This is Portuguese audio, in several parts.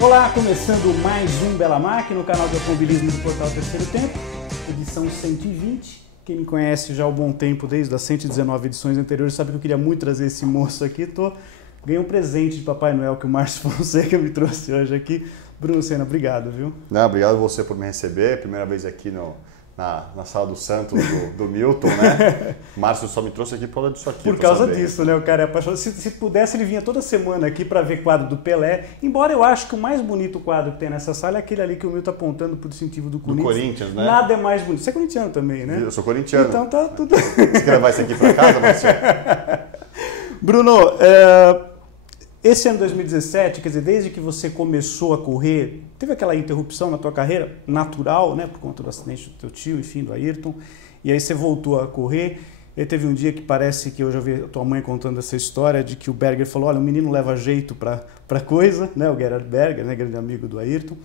Olá, começando mais um Belamar aqui no canal de automobilismo do Portal Terceiro Tempo, edição 120. Quem me conhece já há um bom tempo, desde as 119 edições anteriores, sabe que eu queria muito trazer esse moço aqui. Ganhei um presente de Papai Noel que o Márcio Fonseca me trouxe hoje aqui. Bruno Senna, obrigado, viu? Não, obrigado você por me receber, primeira vez aqui na Sala do Santos do Milton, né? Márcio só me trouxe aqui por causa disso aqui. Por causa disso, né? O cara é apaixonado. Se pudesse, ele vinha toda semana aqui para ver quadro do Pelé. Embora eu acho que o mais bonito quadro que tem nessa sala é aquele ali que o Milton tá apontando pro distintivo do Corinthians. Do Corinthians, né? Nada é mais bonito. Você é corintiano também, né? Eu sou corintiano. Então tá tudo... Você quer levar isso aqui para casa, Márcio? Bruno, esse ano 2017, quer dizer, desde que você começou a correr, teve aquela interrupção na tua carreira, natural, né, por conta do acidente do teu tio, enfim, do Ayrton, e aí você voltou a correr, e aí teve um dia que parece que eu já vi a tua mãe contando essa história de que o Berger falou, olha, o menino leva jeito pra coisa, né, o Gerhard Berger, né, grande amigo do Ayrton,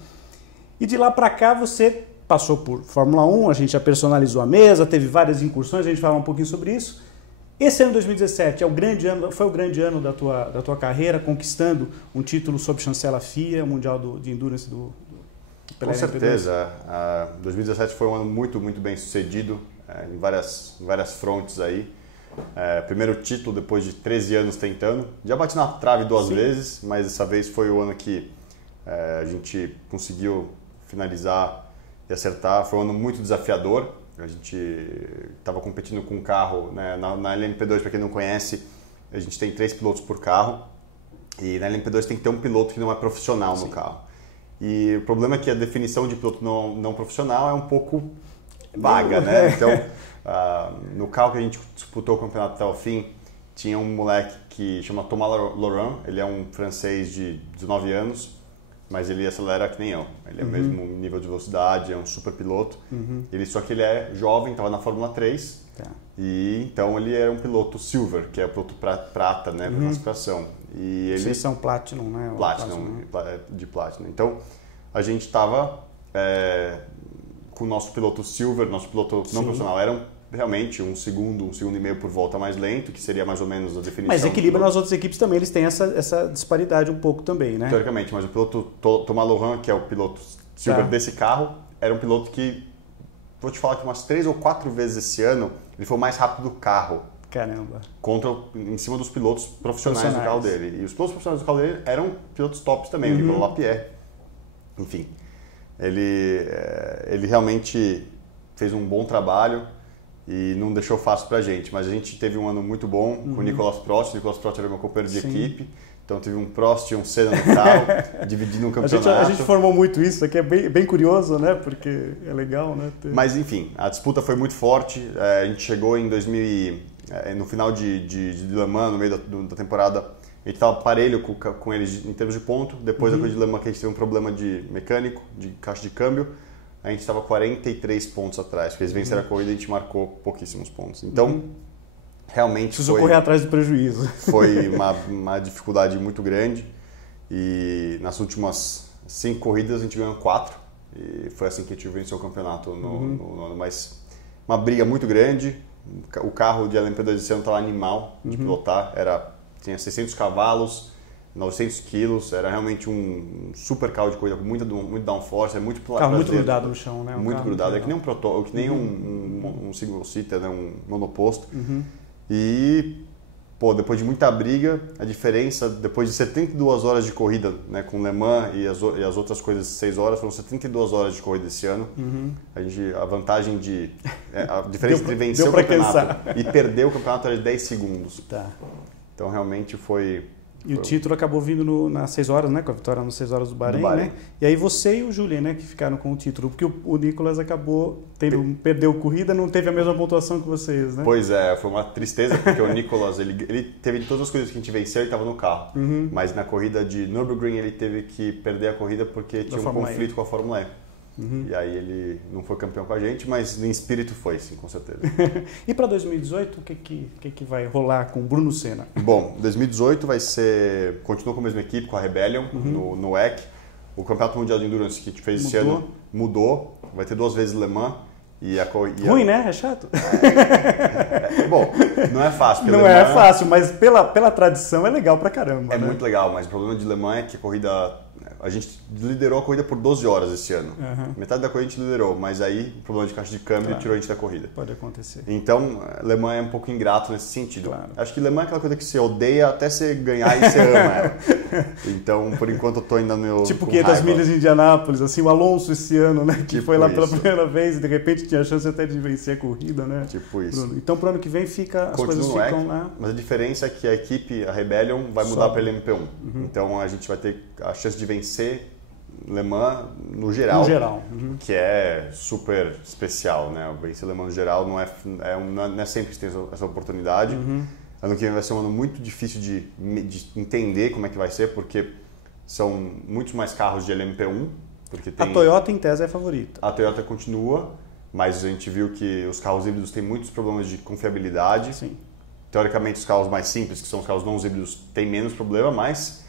e de lá pra cá você passou por Fórmula 1, a gente já personalizou a mesa, teve várias incursões, a gente vai falar um pouquinho sobre isso. Esse ano 2017 foi o grande ano da tua carreira, conquistando um título sob chancela FIA, o Mundial de Endurance do Com certeza. 2017 foi um ano muito, muito bem sucedido, em várias frontes aí. Primeiro título depois de 13 anos tentando. Já bati na trave duas vezes, mas dessa vez foi o ano que a gente conseguiu finalizar e acertar. Foi um ano muito desafiador. A gente estava competindo com um carro, né? Na LMP2, para quem não conhece, a gente tem 3 pilotos por carro e na LMP2 tem que ter um piloto que não é profissional no carro. E o problema é que a definição de piloto não profissional é um pouco vaga, né? Então, no carro que a gente disputou o campeonato até o fim, tinha um moleque que chama Thomas Laurent, ele é um francês de 19 anos, mas ele acelera que nem eu. Ele é o mesmo nível de velocidade, é um super piloto. Só que ele é jovem, estava na Fórmula 3. Tá. E então ele era um piloto silver, que é o piloto prata, né, para classificação. E ele Vocês são Platinum, né? De Platinum. Então a gente estava com o nosso piloto silver, nosso piloto não profissional, era realmente um segundo e meio por volta mais lento, que seria mais ou menos a definição. Mas equilibra nas outras equipes também, eles têm essa disparidade um pouco também, né? Teoricamente, mas o piloto Thomas Laurent, que é o piloto silver desse carro, era um piloto que, vou te falar que umas 3 ou 4 vezes esse ano, ele foi o mais rápido do carro. Caramba. Em cima dos pilotos profissionais do carro dele. E os pilotos profissionais do carro dele eram pilotos tops também, o Nicolas Lapierre. Enfim, ele realmente fez um bom trabalho e não deixou fácil pra gente, mas a gente teve um ano muito bom com o Nicolas Prost. O Nicolas Prost era meu companheiro de equipe, então teve um Prost e um Senna no carro, dividindo um campeonato. A gente formou muito isso, aqui é bem curioso, né? Porque é legal, né? Mas enfim, a disputa foi muito forte, a gente chegou em no final de Le Mans, no meio da temporada, a gente estava parelho com eles em termos de ponto. Depois da corrida de Le Mans, que a gente teve um problema de mecânico, de caixa de câmbio, a gente estava 43 pontos atrás, porque eles venceram a corrida e a gente marcou pouquíssimos pontos. Então, realmente precisou correr atrás do prejuízo. Foi uma dificuldade muito grande e nas últimas 5 corridas a gente ganhou 4 e foi assim que a gente venceu o campeonato no ano. Mas uma briga muito grande, o carro de LMP2 esse ano estava animal de pilotar, tinha 600 cavalos, 900 quilos, era realmente um super carro de corrida com muito downforce, muito carro muito grudado no chão, né? Muito grudado, é que nem um protótipo, que nem um single seater, né? Um monoposto. E, depois de muita briga, a diferença, depois de 72 horas de corrida, né, com Le Mans e as outras coisas 6 horas, foram 72 horas de corrida esse ano. A vantagem a diferença entre vencer o campeonato e perder o campeonato era de 10 segundos. Tá. Então, realmente foi... E o título acabou vindo nas 6 horas, né? Com a vitória nas 6 horas do Bahrein, né? E aí você e o Julien, né? Que ficaram com o título. Porque o Nicolas acabou perdeu a corrida, não teve a mesma pontuação que vocês, né? Pois é, foi uma tristeza, porque o Nicolas, ele teve todas as coisas que a gente venceu, ele estava no carro. Mas na corrida de Nürburgring, ele teve que perder a corrida porque tinha um conflito com a Fórmula E. E aí ele não foi campeão com a gente, mas no espírito foi, sim, com certeza. E para 2018, o que vai rolar com o Bruno Senna? Bom, 2018 continua com a mesma equipe, com a Rebellion, no WEC. O Campeonato Mundial de Endurance que a gente fez esse ano mudou, vai ter 2 vezes Le Mans. Ruim, né? É chato. Bom, não é fácil. Não é fácil, mas pela tradição é legal pra caramba. É muito legal, mas o problema de Le Mans é que a corrida a gente liderou a corrida por 12 horas esse ano. Uhum. Metade da corrida a gente liderou, mas aí o problema de caixa de câmbio tirou a gente da corrida. Pode acontecer. Então, Le Mans é um pouco ingrato nesse sentido. Claro. Acho que Le Mans é aquela coisa que você odeia até você ganhar e você ama ela. Então, por enquanto, eu tô ainda no tipo 500 milhas de Indianápolis, assim, o Alonso esse ano, né? Que tipo foi lá isso. pela primeira vez e de repente tinha a chance até de vencer a corrida, né? Tipo isso. Bruno? Então, pro ano que vem as coisas ficam lá. Mas a diferença é que a equipe, a Rebellion, vai mudar para LMP1. Uhum. Então, a gente vai ter a chance de vencer Le Mans no geral. No geral. Uhum. Que é super especial, né? Vencer Le Mans no geral não é sempre que tem essa oportunidade. Uhum. Ano que vem vai ser um ano muito difícil de entender como é que vai ser, porque são muitos mais carros de LMP1. Porque a Toyota, em tese, é a favorita. A Toyota continua, mas a gente viu que os carros híbridos têm muitos problemas de confiabilidade. Sim. Teoricamente, os carros mais simples, que são os carros não híbridos, têm menos problema, mas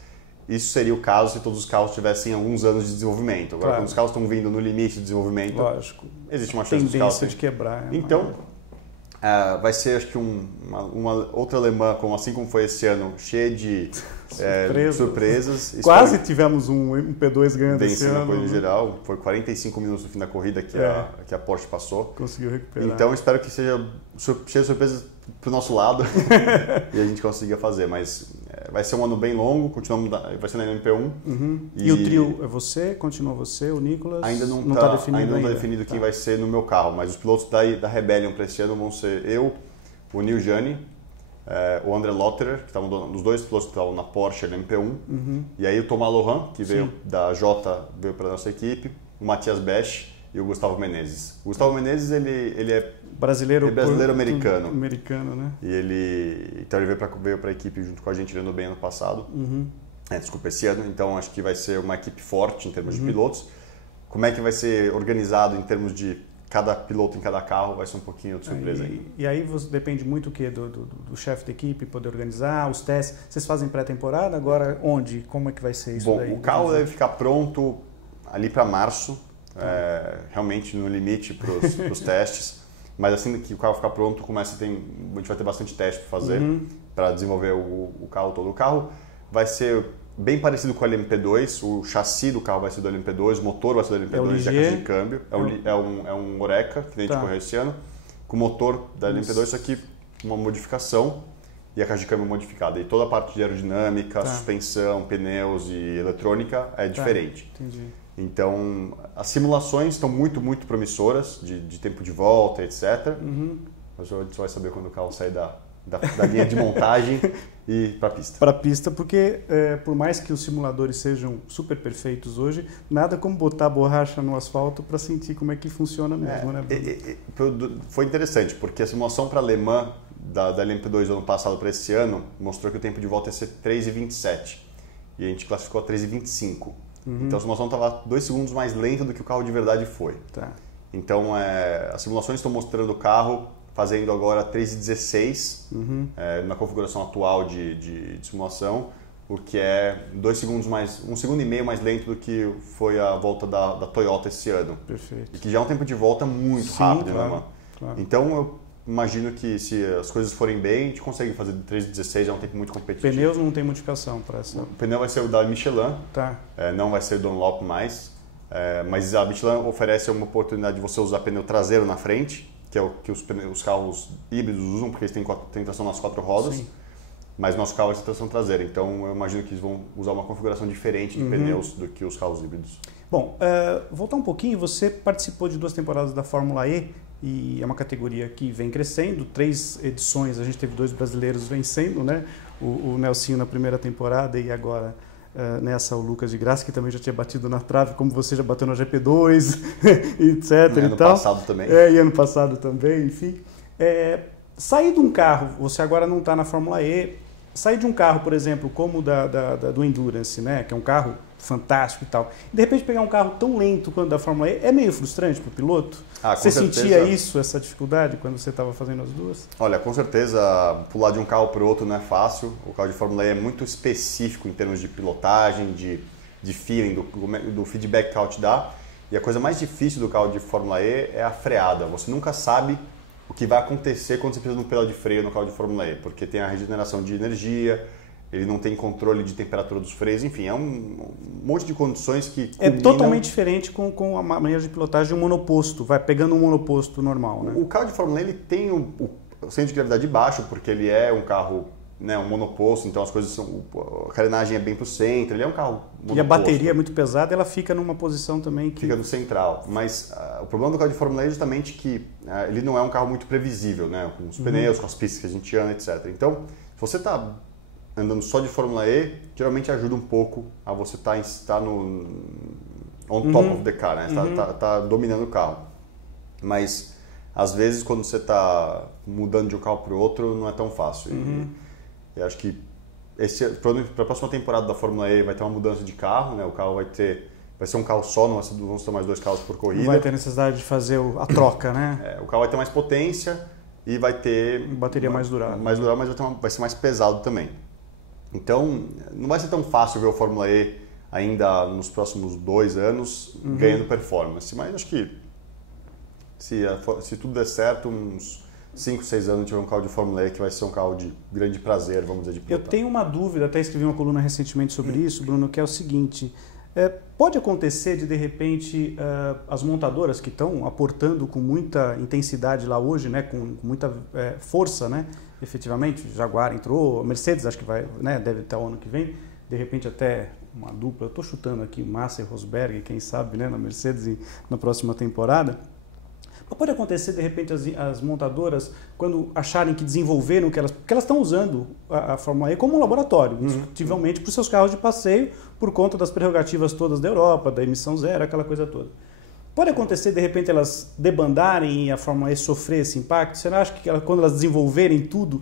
isso seria o caso se todos os carros tivessem alguns anos de desenvolvimento. Agora, quando os carros estão vindo no limite de desenvolvimento, lógico, existe uma chance dos carros de quebrar. Então, vai ser, acho que uma outra Le Mans, assim como foi esse ano, cheia de surpresas. Quase tivemos um P2 ganhando esse ano. Na corrida geral, foi 45 minutos no fim da corrida que a Porsche passou. Conseguiu recuperar. Então, espero que seja cheio de surpresas pro nosso lado e a gente consiga fazer, mas vai ser um ano bem longo, vai ser na MP1. Uhum. E o trio é você? Continua você, o Nicolas? Ainda não está definido quem vai ser no meu carro, mas os pilotos da Rebellion para esse ano vão ser eu, o Neil Jani, o André Lotterer, que estavam os dois pilotos que estavam na Porsche na MP1, e aí o Thomas Lohan, que veio da Jota, veio para nossa equipe, o Matias Besch e o Gustavo Menezes. O Gustavo Menezes, ele é brasileiro-americano. Americano, né? E então ele veio para a equipe junto com a gente, ele andou bem ano passado. Desculpa, esse ano. Então acho que vai ser uma equipe forte em termos de pilotos. Como é que vai ser organizado em termos de cada piloto em cada carro, vai ser um pouquinho de surpresa aí. E aí você depende muito o quê? Do chefe da equipe poder organizar, os testes. Vocês fazem pré-temporada? Agora onde? Como é que vai ser isso daí? Bom, o carro deve ficar pronto ali para março. Realmente no limite para os testes, mas assim que o carro ficar pronto, a gente vai ter bastante teste para fazer para desenvolver o carro todo. O carro vai ser bem parecido com o LMP2, o chassi do carro vai ser do LMP2, o motor vai ser do LMP2 e a caixa de câmbio é um Oreca, que a gente correu esse ano, com o motor da LMP2, só que uma modificação e a caixa de câmbio modificada. E toda a parte de aerodinâmica, suspensão, pneus e eletrônica é diferente. Entendi. Então, as simulações estão muito, muito promissoras, de tempo de volta, etc. Mas a gente só vai saber quando o carro sair da linha de montagem e para a pista. Para a pista, porque por mais que os simuladores sejam super perfeitos hoje, nada como botar a borracha no asfalto para sentir como é que funciona mesmo, né? Foi interessante, porque a simulação para Le Mans da LMP2 do ano passado para esse ano mostrou que o tempo de volta ia ser 3,27 e a gente classificou a 3,25. Então a simulação estava 2 segundos mais lenta do que o carro de verdade foi. Então as simulações estão mostrando o carro fazendo agora 3,16 na configuração atual de simulação, o que é 2 segundos mais, 1,5 segundo mais lento do que foi a volta da Toyota esse ano. Perfeito. E que já é um tempo de volta muito rápido, né? Claro. Então eu imagino que se as coisas forem bem, a gente consegue fazer de 3,16, é um tempo muito competitivo. Pneus não tem modificação para essa? O pneu vai ser o da Michelin, não vai ser o Dunlop mais, mas a Michelin oferece uma oportunidade de você usar pneu traseiro na frente, que é o que os carros híbridos usam, porque eles têm tração nas 4 rodas, mas nosso carro vai ser tração traseira, então eu imagino que eles vão usar uma configuração diferente de pneus do que os carros híbridos. Bom, voltar um pouquinho, você participou de 2 temporadas da Fórmula E, e é uma categoria que vem crescendo, 3 edições, a gente teve 2 brasileiros vencendo, né? O Nelsinho na primeira temporada e agora nessa o Lucas de Graça, que também já tinha batido na trave, como você já bateu na GP2, etc. Ano passado também. E ano passado também, enfim. Sair de um carro, você agora não está na Fórmula E, sair de um carro, por exemplo, como do Endurance, né? Que é um carro fantástico e tal, e de repente pegar um carro tão lento quanto da Fórmula E, é meio frustrante para o piloto? Você sentia essa dificuldade quando você estava fazendo as duas? Olha, com certeza, pular de um carro para o outro não é fácil. O carro de Fórmula E é muito específico em termos de pilotagem, de feeling, do feedback que o carro te dá. E a coisa mais difícil do carro de Fórmula E é a freada. Você nunca sabe o que vai acontecer quando você precisa de um pedal de freio no carro de Fórmula E, porque tem a regeneração de energia, ele não tem controle de temperatura dos freios, enfim, é um monte de condições que É totalmente diferente com a maneira de pilotagem de um monoposto, vai pegando um monoposto normal, né? O carro de Fórmula E ele tem o centro de gravidade baixo, porque ele é um carro, né, um monoposto, então as coisas são, a carenagem é bem para o centro, ele é um carro monoposto. E a bateria é muito pesada, ela fica numa posição também que... Fica no central, mas o problema do carro de Fórmula E é justamente que ele não é um carro muito previsível, né, com os pneus, com as pistas que a gente anda, etc. Então, se você está andando só de Fórmula E, geralmente ajuda um pouco a você estar no on top of the car, né? Tá dominando o carro. Mas, às vezes, quando você está mudando de um carro para o outro, não é tão fácil. E acho que para a próxima temporada da Fórmula E vai ter uma mudança de carro, né? O carro vai ser um carro só, não vão ter mais 2 carros por corrida. Não vai ter necessidade de fazer a troca, né? O carro vai ter mais potência e vai ter... Bateria mais durável. Mais durável, mas vai ser mais pesado também. Então, não vai ser tão fácil ver o Fórmula E ainda nos próximos 2 anos ganhando performance. Mas acho que se tudo der certo, uns 5, 6 anos tiver um carro de Fórmula E que vai ser um carro de grande prazer, vamos dizer, de pilotar. Eu tenho uma dúvida, até escrevi uma coluna recentemente sobre isso, Bruno, que é o seguinte... pode acontecer de repente, as montadoras que estão aportando com muita intensidade lá hoje, né, com muita força, né, efetivamente, Jaguar entrou, Mercedes acho que vai, né, deve estar o ano que vem, de repente até uma dupla, eu estou chutando aqui, Massa e Rosberg, quem sabe, né, na Mercedes na próxima temporada. Mas pode acontecer, de repente, as montadoras, quando acharem que desenvolveram, porque elas estão usando a Fórmula E como um laboratório, indiscutivelmente, para os seus carros de passeio, por conta das prerrogativas todas da Europa, da emissão zero, aquela coisa toda. Pode acontecer, de repente, elas debandarem e a Fórmula E sofrer esse impacto? Você não acha que quando elas desenvolverem tudo...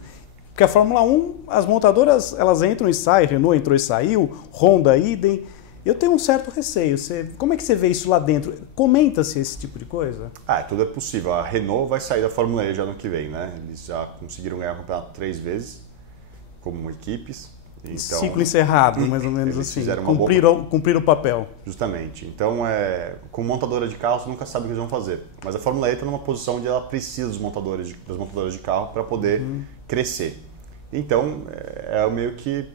Porque a Fórmula 1, as montadoras, elas entram e saem, Renault entrou e saiu, Honda, idem... Eu tenho um certo receio. Como é que você vê isso lá dentro? Comenta-se esse tipo de coisa? Tudo é possível. A Renault vai sair da Fórmula E já ano que vem, né? Eles já conseguiram ganhar o campeonato 3 vezes, como equipes. Então, ciclo encerrado, mais ou menos assim. Cumprir o papel. Justamente. Então, como montadora de carro, você nunca sabe o que eles vão fazer. Mas a Fórmula E está numa posição onde ela precisa das montadoras de carro para poder crescer. Então, é meio que...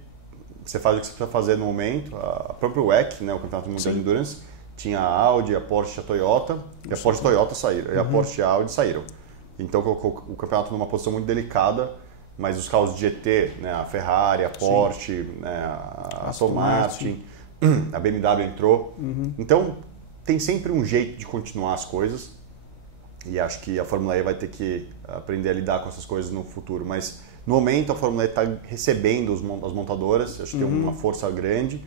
Você faz o que você precisa fazer no momento. A própria WEC, né, o Campeonato Mundial de Endurance, tinha a Audi, a Porsche e a Toyota. E a Porsche e a Toyota saíram. E a Porsche e a Audi saíram. Então colocou o campeonato numa posição muito delicada, mas os carros de GT, né, a Ferrari, a Porsche, né, a Aston Martin, a BMW entrou. Então tem sempre um jeito de continuar as coisas. E acho que a Fórmula E vai ter que aprender a lidar com essas coisas no futuro. Mas no momento, a Fórmula E está recebendo as montadoras, acho que tem uma força grande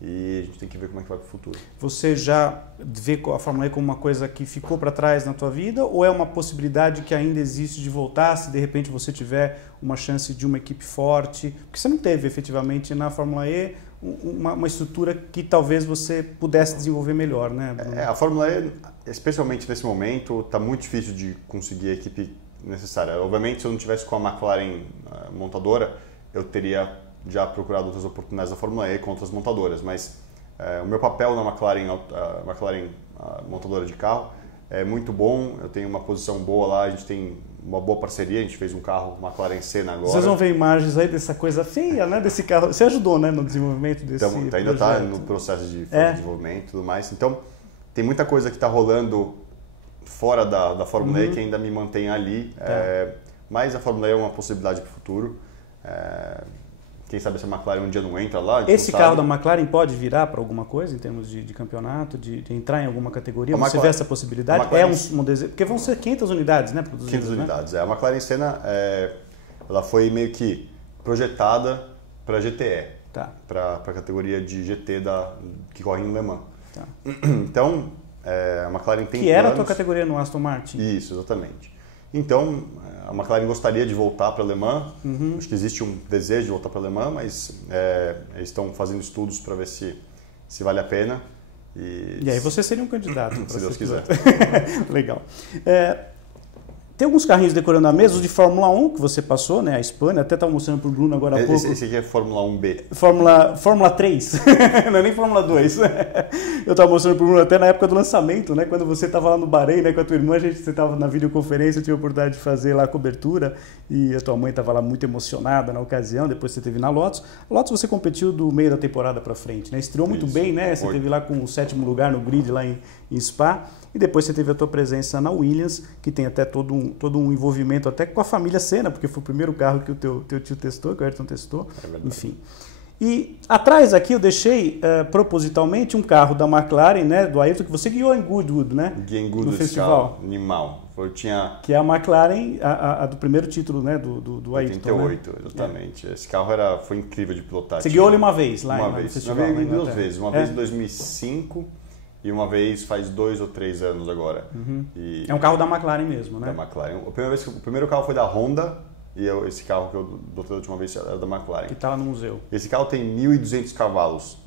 e a gente tem que ver como é que vai para o futuro. Você já vê a Fórmula E como uma coisa que ficou para trás na tua vida ou é uma possibilidade que ainda existe de voltar se de repente você tiver uma chance de uma equipe forte? Porque você não teve efetivamente na Fórmula E uma estrutura que talvez você pudesse desenvolver melhor, né, Bruno? A Fórmula E, especialmente nesse momento, está muito difícil de conseguir a equipe necessária. Obviamente, se eu não tivesse com a McLaren montadora, eu teria já procurado outras oportunidades da Fórmula E com outras montadoras, mas o meu papel na McLaren montadora de carro é muito bom, eu tenho uma posição boa lá, a gente tem uma boa parceria, a gente fez um carro McLaren Senna agora. Vocês vão ver imagens aí dessa coisa feia, né, desse carro. Você ajudou, né, no desenvolvimento desse projeto? Ainda está no processo de desenvolvimento e tudo mais, então tem muita coisa que está rolando fora da Fórmula E que ainda me mantém ali, mas a Fórmula E é uma possibilidade para o futuro. Quem sabe se a McLaren um dia não entra lá. Esse carro da McLaren pode virar para alguma coisa em termos de campeonato, de entrar em alguma categoria? Você vê essa possibilidade? Porque vão ser 500 unidades, né? 500 unidades. A McLaren Senna ela foi meio que projetada para GTE, para a categoria de GT que corre em Le Mans. Então, a McLaren tem que era a tua categoria no Aston Martin. Isso, exatamente. Então, a McLaren gostaria de voltar para Le Mans. Acho que existe um desejo de voltar para Le Mans, mas eles estão fazendo estudos para ver se vale a pena. E aí você seria um candidato. Se Deus quiser. Legal. Tem alguns carrinhos decorando a mesa, os de Fórmula 1 que você passou, né? A Hispânia, até estava mostrando para o Bruno agora há pouco. Esse aqui é Fórmula 1B. Fórmula 3, não é nem Fórmula 2. Eu estava mostrando para o Bruno até na época do lançamento, né? Quando você estava lá no Bahrein, né? Com a tua irmã, você estava na videoconferência, tive a oportunidade de fazer lá a cobertura e a tua mãe estava lá muito emocionada na ocasião, depois você teve na Lotus. A Lotus você competiu do meio da temporada para frente, né? Estreou muito bem, né? Você teve lá com o 7º lugar no grid lá em Spa. E depois você teve a tua presença na Williams, que tem até todo um envolvimento até com a família Senna, porque foi o primeiro carro que o teu tio testou, que o Ayrton testou, enfim. E atrás aqui eu deixei propositalmente um carro da McLaren, né, do Ayrton, que você guiou em Goodwood, né? Guiei em Goodwood, no festival. Animal. Que é a McLaren, a do primeiro título, né, do Ayrton. 88, né? Exatamente. Esse carro foi incrível de pilotar. Você guiou ele uma vez lá no festival? Uma vez, duas vezes. Uma vez em 2005... E uma vez faz 2 ou 3 anos agora. E é um carro da McLaren mesmo, né? Da McLaren. O primeiro carro foi da Honda e esse carro que eu dotei da última vez era da McLaren. Que está lá no museu. Esse carro tem 1.200 cavalos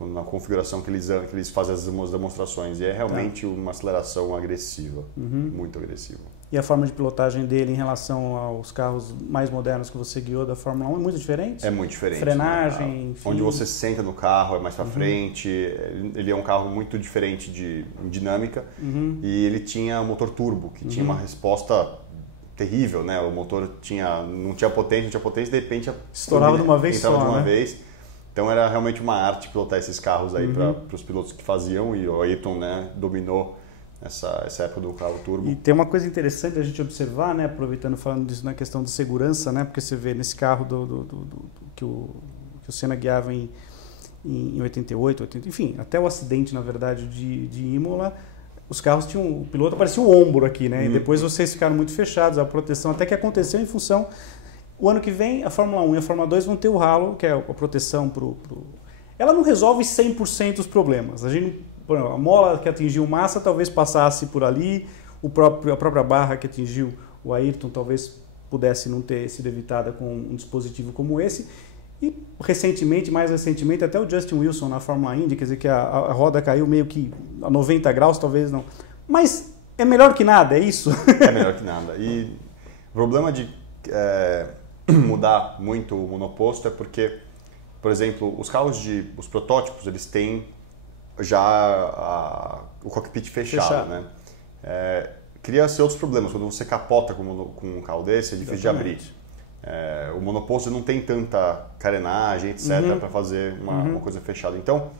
na configuração que eles fazem as demonstrações. E é realmente uma aceleração agressiva, muito agressiva. E a forma de pilotagem dele em relação aos carros mais modernos que você guiou da Fórmula 1 é muito diferente? É muito diferente. Frenagem, enfim. Onde você senta no carro é mais para frente. Ele é um carro muito diferente em dinâmica. E ele tinha motor turbo, que tinha uma resposta terrível, né? O motor não tinha potência, de repente estourava de uma vez só, de uma vez. Então era realmente uma arte pilotar esses carros aí para os pilotos que faziam, e o Ayrton, né, dominou essa época do carro turbo. E tem uma coisa interessante a gente observar, né, aproveitando falando disso na questão de segurança, né, porque você vê nesse carro que o Senna guiava em 88, enfim, até o acidente, na verdade, de Imola, os carros tinham, o piloto aparecia o ombro aqui, né, e depois vocês ficaram muito fechados, a proteção até que aconteceu em função. O ano que vem, a Fórmula 1 e a Fórmula 2 vão ter o halo, que é a proteção Ela não resolve 100% os problemas. A mola que atingiu Massa talvez passasse por ali, a própria barra que atingiu o Ayrton talvez pudesse não ter sido evitada com um dispositivo como esse. E mais recentemente, até o Justin Wilson na Fórmula Indy, quer dizer que a roda caiu meio que a 90 graus, talvez não. Mas é melhor que nada, é isso? É melhor que nada. E o problema de mudar muito o monoposto é porque, por exemplo, os protótipos, eles têm já o cockpit fechado. Né? Cria-se outros problemas. Quando você capota com um carro desse, é difícil de abrir. O monoposto não tem tanta carenagem, etc., para fazer uma coisa fechada. Então,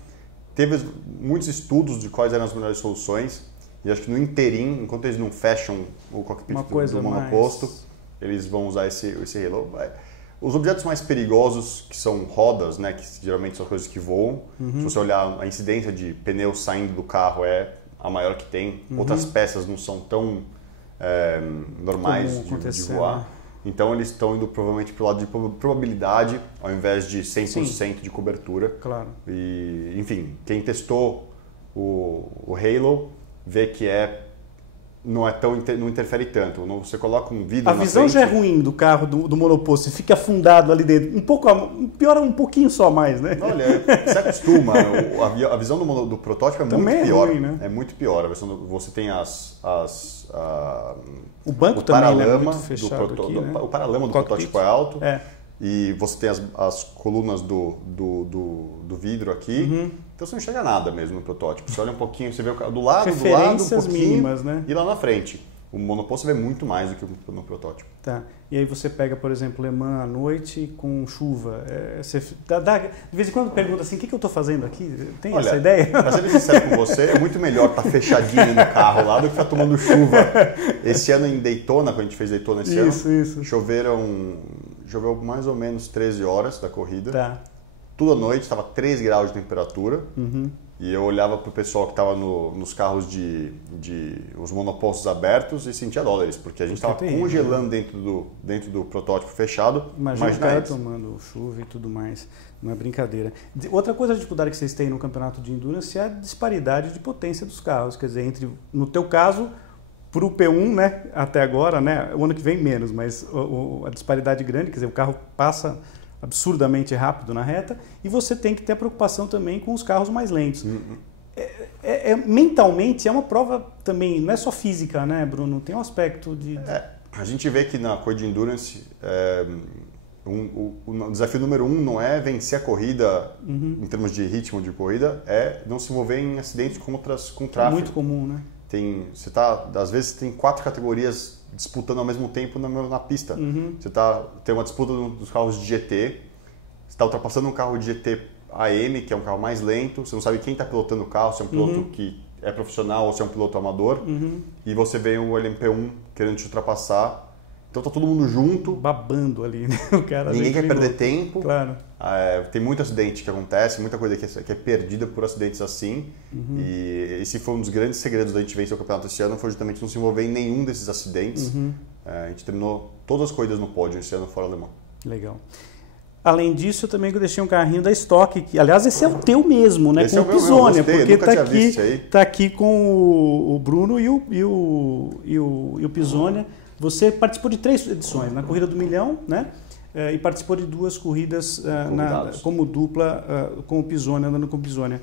teve muitos estudos de quais eram as melhores soluções, e acho que no interim, enquanto eles não fecham o cockpit do monoposto, eles vão usar esse halo. Os objetos mais perigosos, que são rodas, né, que geralmente são coisas que voam, se você olhar a incidência de pneus saindo do carro é a maior que tem. Outras peças não são tão normais de voar. Então eles estão indo provavelmente para o lado de probabilidade ao invés de 100% de cobertura. Claro. E, enfim, quem testou o Halo vê que não interfere tanto. Você coloca um vidro na visão frente, já é ruim do carro, do monoposto, você fica afundado ali dentro. Piora um pouquinho só mais, né? Olha, você acostuma. A visão do protótipo é também muito pior. Ruim, né? É muito pior. Você tem o banco também é muito fechado aqui, né? O paralama do protótipo é alto. É. E você tem as colunas do vidro aqui. Então você não enxerga nada mesmo no protótipo. Você olha um pouquinho, você vê do lado, referências um pouquinho, mínimas, né? E lá na frente. O monoposto você vê muito mais do que no protótipo. Tá. E aí você pega, por exemplo, Le Mans à noite com chuva. De vez em quando pergunta assim, o que eu estou fazendo aqui? Tem essa ideia? Pra ser sincero com você, é muito melhor estar fechadinho no carro lá do que estar tomando chuva. Esse ano em Daytona, quando a gente fez Daytona esse ano, choveu mais ou menos 13 horas da corrida. Tá. Tudo à noite, estava 3 graus de temperatura. E eu olhava para o pessoal que estava nos carros os monopostos abertos e sentia dólares, porque a gente estava congelando dentro do protótipo fechado. Imagina o cara tomando chuva e tudo mais. Não é brincadeira. Outra coisa de dificuldade que vocês têm no campeonato de Endurance é a disparidade de potência dos carros. Quer dizer, no teu caso, para o P1, né, até agora, né, o ano que vem menos, mas a disparidade grande, quer dizer, o carro passa absurdamente rápido na reta, e você tem que ter a preocupação também com os carros mais lentos. mentalmente é uma prova também, não é só física, né, Bruno? Tem um aspecto de... A gente vê que na corrida de endurance, o desafio número 1 não é vencer a corrida em termos de ritmo de corrida, é não se envolver em acidentes com tráfego. É muito comum, né? Às vezes tem 4 categorias disputando ao mesmo tempo na pista. Tem uma disputa dos carros de GT, você está ultrapassando um carro de GT AM, que é um carro mais lento, você não sabe quem está pilotando o carro, se é um piloto que é profissional ou se é um piloto amador, e você vê o LMP1 querendo te ultrapassar. Então tá todo mundo junto. Babando ali, né? O cara ninguém quer perder tempo. Claro. Tem muito acidente que acontece, muita coisa que é perdida por acidentes assim. E esse foi um dos grandes segredos da gente vencer o campeonato esse ano, foi justamente não se envolver em nenhum desses acidentes. A gente terminou todas as corridas no pódio esse ano fora alemão. Legal. Além disso, eu também deixei um carrinho da Stock, que, aliás, esse é o teu mesmo, né? Esse com é o Pisonia, porque tá aqui com o Bruno e o Pisonia. Você participou de 3 edições, na Corrida do Milhão, né? E participou de 2 corridas como dupla com o Pisonia, andando com o Pisonia.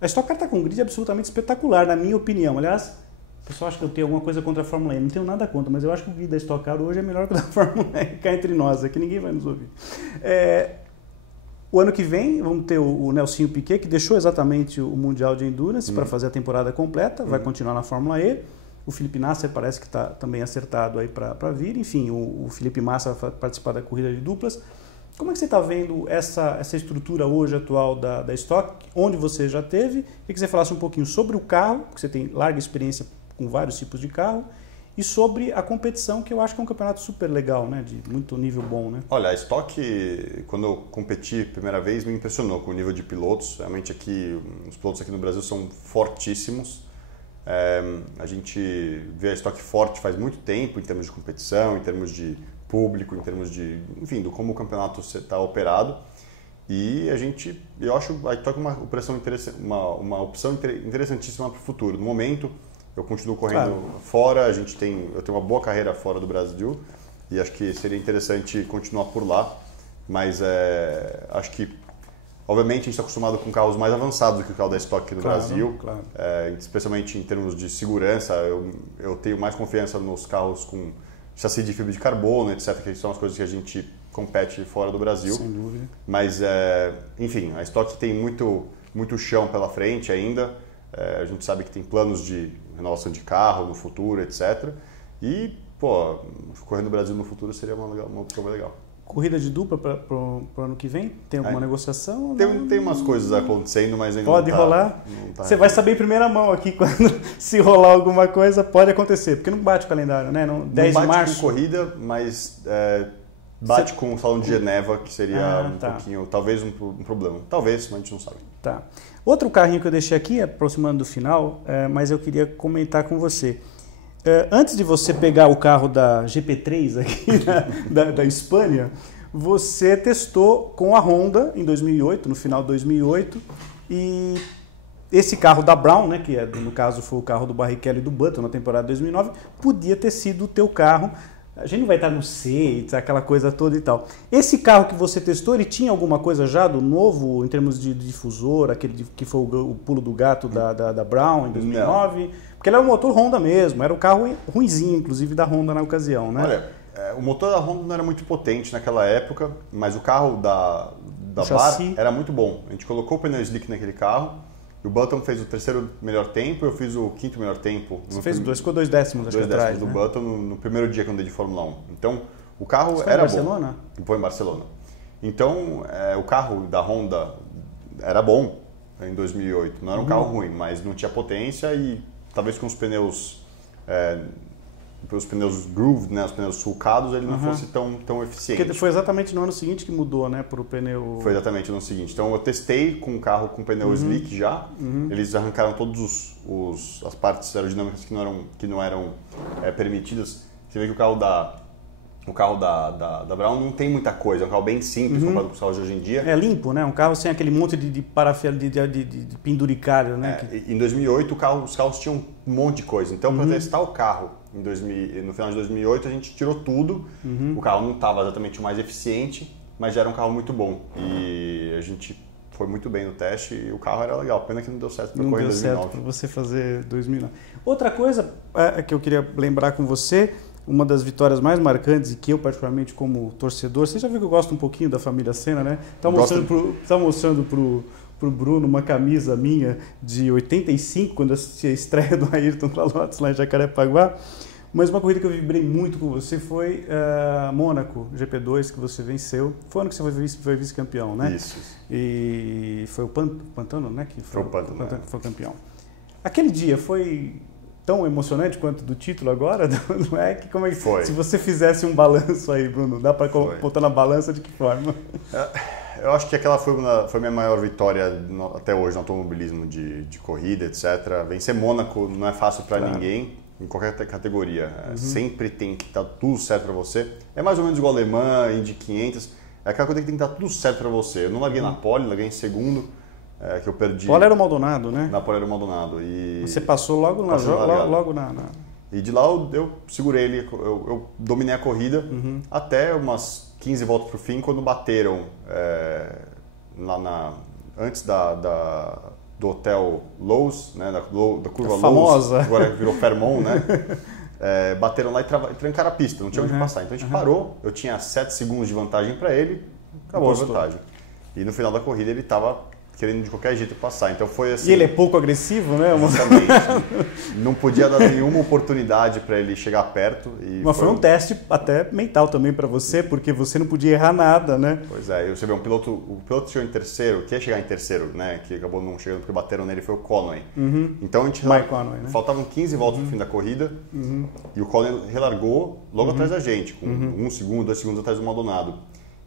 A Stock Car está com um grid absolutamente espetacular, na minha opinião. Aliás, o pessoal acha que eu tenho alguma coisa contra a Fórmula E. Não tenho nada contra, mas eu acho que o grid da Stock Car hoje é melhor que o da Fórmula E. Cá entre nós, aqui ninguém vai nos ouvir. O ano que vem vamos ter o Nelsinho Piquet, que deixou exatamente o Mundial de Endurance para fazer a temporada completa, vai continuar na Fórmula E. O Felipe Nasser parece que está também acertado aí para vir. Enfim, o Felipe Massa vai participar da corrida de duplas. Como é que você está vendo essa estrutura hoje atual da Stock, onde você já teve? Queria que você falasse um pouquinho sobre o carro, porque você tem larga experiência com vários tipos de carro, e sobre a competição, que eu acho que é um campeonato super legal, né? De muito nível bom, né? Olha, a Stock, quando eu competi a primeira vez, me impressionou com o nível de pilotos. Realmente os pilotos aqui no Brasil são fortíssimos. A gente vê a Stock forte faz muito tempo em termos de competição, em termos de público, em termos de, enfim, do como o campeonato está operado. E eu acho a Stock uma opção interessantíssima para o futuro. No momento, eu continuo correndo fora, eu tenho uma boa carreira fora do Brasil e acho que seria interessante continuar por lá, mas acho que, obviamente, a gente está acostumado com carros mais avançados do que o carro da Stock aqui no Brasil, especialmente em termos de segurança. Eu tenho mais confiança nos carros com chassi de fibra de carbono, etc., que são as coisas que a gente compete fora do Brasil. Sem dúvida. Mas, enfim, a Stock tem muito chão pela frente ainda. A gente sabe que tem planos de renovação de carro no futuro, etc. E, correr no Brasil no futuro seria uma opção bem legal. Corrida de dupla para o ano que vem? Tem alguma negociação? Tem umas coisas acontecendo, mas ainda pode rolar? Você vai saber em primeira mão aqui quando se rolar alguma coisa, pode acontecer, porque não bate o calendário, né? 10 de março. Não bate com corrida, mas bate com o Salão de Geneva, que seria pouquinho, talvez um problema. Talvez, mas a gente não sabe. Tá. Outro carrinho que eu deixei aqui, aproximando do final, mas eu queria comentar com você. Antes de você pegar o carro da GP3 aqui da Espanha, você testou com a Honda em 2008, no final de 2008, e esse carro da Brown, né, que no caso foi o carro do Barrichello e do Button na temporada de 2009, podia ter sido o teu carro. A gente não vai estar no C, aquela coisa toda e tal. Esse carro que você testou, ele tinha alguma coisa já do novo, em termos de difusor, aquele que foi o pulo do gato da Brown em 2009? Não. Porque ele era um motor Honda mesmo, era um carro ruinzinho, inclusive, da Honda na ocasião, né? Olha, o motor da Honda não era muito potente naquela época, mas o carro da Bar era muito bom. A gente colocou o pneu slick naquele carro, e o Button fez o 3º melhor tempo, eu fiz o 5º melhor tempo. Você fez 2, ficou 2 décimos atrás, 2 décimos do né? Button no primeiro dia que eu andei de Fórmula 1. Então, o carro Você foi era em Barcelona? bom. Foi em Barcelona. Então, o carro da Honda era bom em 2008. Não era um carro ruim, mas não tinha potência e talvez com os pneus grooved, né, os pneus sulcados, ele não fosse tão eficiente. Porque foi exatamente no ano seguinte que mudou, né, para o pneu... Foi exatamente no ano seguinte. Então eu testei com um carro com pneu slick já, eles arrancaram todas as partes aerodinâmicas que não eram permitidas. Você vê que o carro da Brown não tem muita coisa, é um carro bem simples comparado com os carros de hoje em dia. É limpo, né? Um carro sem aquele monte de parafernália, de penduricalho, né? Em 2008 os carros tinham um monte de coisa. Então, para testar o carro no final de 2008, a gente tirou tudo. O carro não estava exatamente o mais eficiente, mas já era um carro muito bom. E a gente foi muito bem no teste e o carro era legal. Pena que não deu certo para correr em 2009. Não deu certo para você fazer 2009. Outra coisa que eu queria lembrar com você, uma das vitórias mais marcantes e que eu particularmente como torcedor, você já viu que eu gosto um pouquinho da família Senna, né? Tá mostrando pro Bruno uma camisa minha de 85, quando eu assisti a estreia do Ayrton com a Lotus lá em Jacarepaguá. Mas uma corrida que eu vibrei muito com você foi Mônaco, GP2, que você venceu. Foi o ano que você foi vice-campeão, né? Isso. E foi o Pantano, né? Que foi o Pantano, que foi o campeão. Aquele dia foi tão emocionante quanto do título agora? Não é? Como é que foi? Se você fizesse um balanço aí, Bruno, dá para botar na balança de que forma? Eu acho que aquela foi a minha maior vitória até hoje no automobilismo de corrida, etc. Vencer Mônaco não é fácil para ninguém, em qualquer categoria. Sempre tem que estar tudo certo para você. É mais ou menos igual Alemã, Indy 500. É aquela coisa que tem que estar tudo certo para você. Eu não larguei na pole, larguei em segundo, que eu perdi. Pole era o Maldonado, né? Na pole era o Maldonado. E você passou logo na... E de lá eu segurei ele, eu dominei a corrida até umas 15 voltas para o fim, quando bateram lá antes do hotel Lowe's, né, da curva famosa. Lowe's, agora virou Fairmont, né? Bateram lá e trancaram a pista, não tinha onde passar. Então a gente parou, eu tinha 7 segundos de vantagem para ele, acabou a vantagem. E no final da corrida ele estava querendo de qualquer jeito passar, então foi assim... E ele é pouco agressivo, né? Exatamente. Não podia dar nenhuma oportunidade para ele chegar perto. Mas foi um teste até mental também para você, porque você não podia errar nada, né? Pois é, você vê o piloto chegou em terceiro, que ia chegar em terceiro, né? Que acabou não chegando porque bateram nele, foi o Conway. Então a gente Conway, né? Faltavam 15 voltas pro fim da corrida e o Conway relargou logo atrás da gente, com 1 segundo, 2 segundos atrás do Maldonado.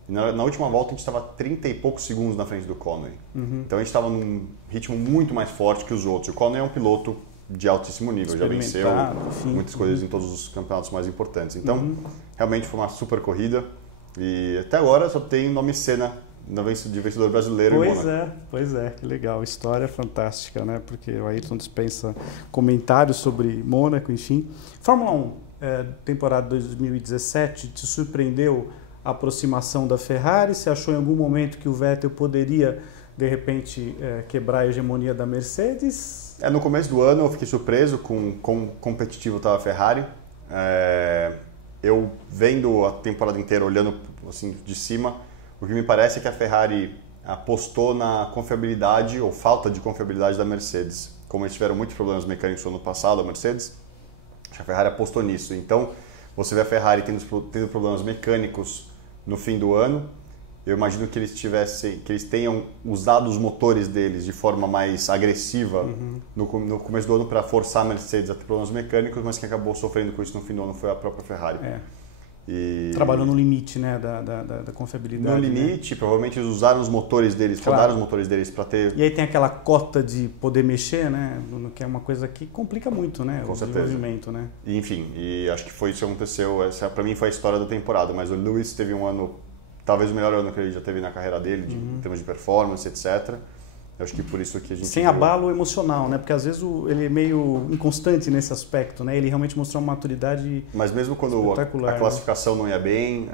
E na última volta a gente estava 30 e poucos segundos na frente do Conway. Então a gente estava num ritmo muito mais forte que os outros. O Conway é um piloto de altíssimo nível, já venceu muitas coisas em todos os campeonatos mais importantes. Então realmente foi uma super corrida e até agora só tem o nome Senna de vencedor brasileiro em Mônaco. Pois é, que legal. História fantástica, né? Porque o Ayrton dispensa comentários sobre Mônaco, enfim. Fórmula 1, temporada 2017, te surpreendeu a aproximação da Ferrari? Você achou em algum momento que o Vettel poderia, de repente, quebrar a hegemonia da Mercedes? No começo do ano eu fiquei surpreso com quão competitivo estava a Ferrari. Eu vendo a temporada inteira, olhando assim de cima, o que me parece é que a Ferrari apostou na confiabilidade ou falta de confiabilidade da Mercedes. Como eles tiveram muitos problemas mecânicos no ano passado, a Mercedes, a Ferrari apostou nisso. Então, você vê a Ferrari tendo problemas mecânicos no fim do ano. Eu imagino que eles tenham usado os motores deles de forma mais agressiva no começo do ano para forçar a Mercedes a ter problemas mecânicos, mas quem acabou sofrendo com isso no fim do ano foi a própria Ferrari. Trabalhou no limite, né, da confiabilidade. No limite, né? Provavelmente eles usaram os motores deles, rodaram os motores deles para ter... E aí tem aquela cota de poder mexer, né, que é uma coisa que complica muito, né, com o certeza. Desenvolvimento, né. E, enfim, acho que foi isso que aconteceu. Essa para mim foi a história da temporada, mas o Lewis teve um ano, talvez o melhor ano que ele já teve na carreira dele, em termos de performance, etc. Eu acho que por isso que a gente... Sem abalo emocional, né? Porque às vezes ele é meio inconstante nesse aspecto, né? Ele realmente mostrou uma maturidade. Mas mesmo quando a classificação não ia bem,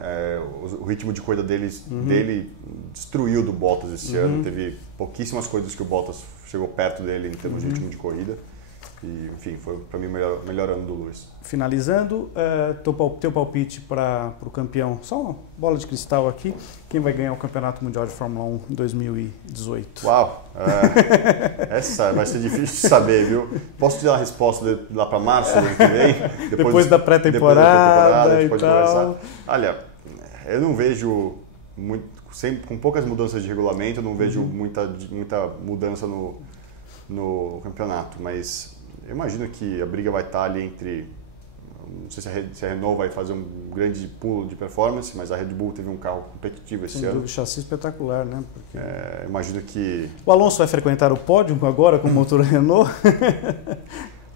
o ritmo de corrida dele destruiu do Bottas esse ano. Teve pouquíssimas coisas que o Bottas chegou perto dele em termos de ritmo de corrida. E, enfim, foi para mim o melhor ano do Lewis. Finalizando, teu palpite para o campeão, só uma bola de cristal aqui, quem vai ganhar o Campeonato Mundial de Fórmula 1 em 2018? Uau! Essa vai ser difícil de saber, viu? Posso te dar a resposta lá para março do ano que vem? Depois da pré-temporada a gente pode e tal. conversar. Olha, eu não vejo com poucas mudanças de regulamento, eu não vejo muita mudança no campeonato, mas eu imagino que a briga vai estar ali entre, não sei se a Renault vai fazer um grande pulo de performance, mas a Red Bull teve um carro competitivo esse ano. Um chassi espetacular, né? Porque... imagino que... O Alonso vai frequentar o pódio agora com o motor Renault?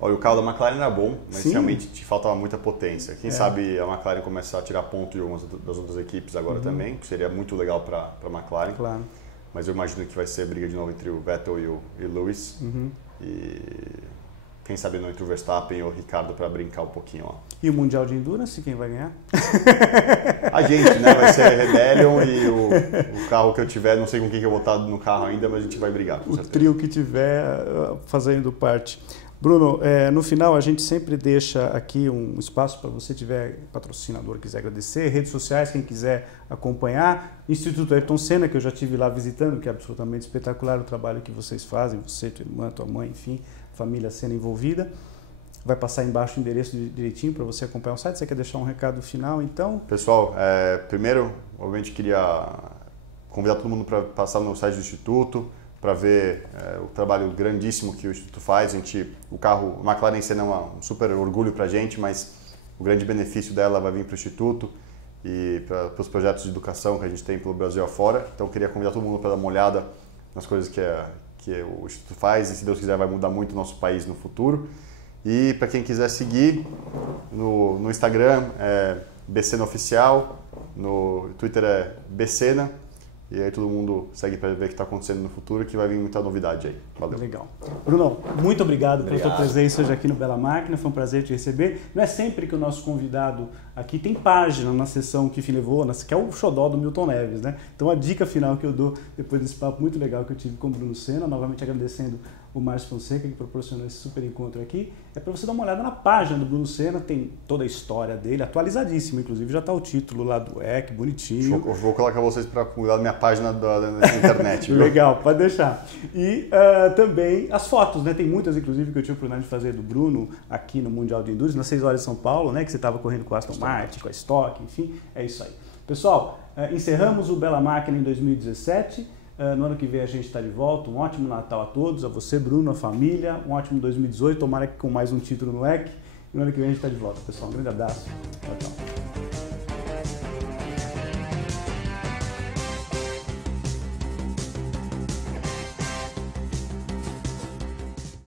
Olha, o carro da McLaren era bom, mas realmente te faltava muita potência. Quem sabe a McLaren começar a tirar ponto de algumas das outras equipes agora também, que seria muito legal para a McLaren. Claro. Mas eu imagino que vai ser briga de novo entre o Vettel e o Lewis. quem sabe não entre o Verstappen ou o Ricardo para brincar um pouquinho lá. E o Mundial de Endurance, quem vai ganhar? A gente, né? Vai ser a Rebellion e o carro que eu tiver, não sei com quem que eu vou estar no carro ainda, mas a gente vai brigar, com certeza. O trio que tiver fazendo parte. Bruno, no final a gente sempre deixa aqui um espaço para você tiver patrocinador, quiser agradecer, redes sociais, quem quiser acompanhar, Instituto Ayrton Senna, que eu já estive lá visitando, que é absolutamente espetacular o trabalho que vocês fazem, você, tua irmã, tua mãe, enfim, família Senna envolvida. Vai passar embaixo o endereço direitinho para você acompanhar o site. Você quer deixar um recado final, então? Pessoal, primeiro, obviamente queria convidar todo mundo para passar no site do Instituto, para ver o trabalho grandíssimo que o Instituto faz. O carro McLaren Senna é um super orgulho para a gente, mas o grande benefício dela vai vir para o Instituto e para os projetos de educação que a gente tem pelo Brasil afora. Então, queria convidar todo mundo para dar uma olhada nas coisas que o Instituto faz e, se Deus quiser, vai mudar muito o nosso país no futuro. E para quem quiser seguir, no Instagram é BCena Oficial, no Twitter é BCena. E aí todo mundo segue para ver o que está acontecendo no futuro, que vai vir muita novidade aí. Valeu. Legal. Bruno, muito obrigado pela tua presença hoje aqui no Bela Máquina, foi um prazer te receber. Não é sempre que o nosso convidado aqui tem página na sessão que levou, que é o xodó do Milton Neves, né? Então a dica final que eu dou depois desse papo muito legal que eu tive com o Bruno Senna, novamente agradecendo o Márcio Fonseca que proporcionou esse super encontro aqui, é para você dar uma olhada na página do Bruno Senna, tem toda a história dele, atualizadíssima, inclusive já está o título lá do EC, bonitinho. Vou colocar vocês para cuidar da minha página da internet. Legal, pode deixar. E também as fotos, né? Tem muitas, inclusive, que eu tive a oportunidade de fazer do Bruno aqui no Mundial de Endurance, nas 6 horas de São Paulo, né? Que você estava correndo com a Aston Martin, com a Stock, enfim, é isso aí. Pessoal, encerramos o Bela Máquina em 2017. No ano que vem a gente está de volta. Um ótimo Natal a todos, a você, Bruno, a família. Um ótimo 2018, tomara que com mais um título no EC. E no ano que vem a gente está de volta, pessoal. Um grande abraço. Tchau, tchau.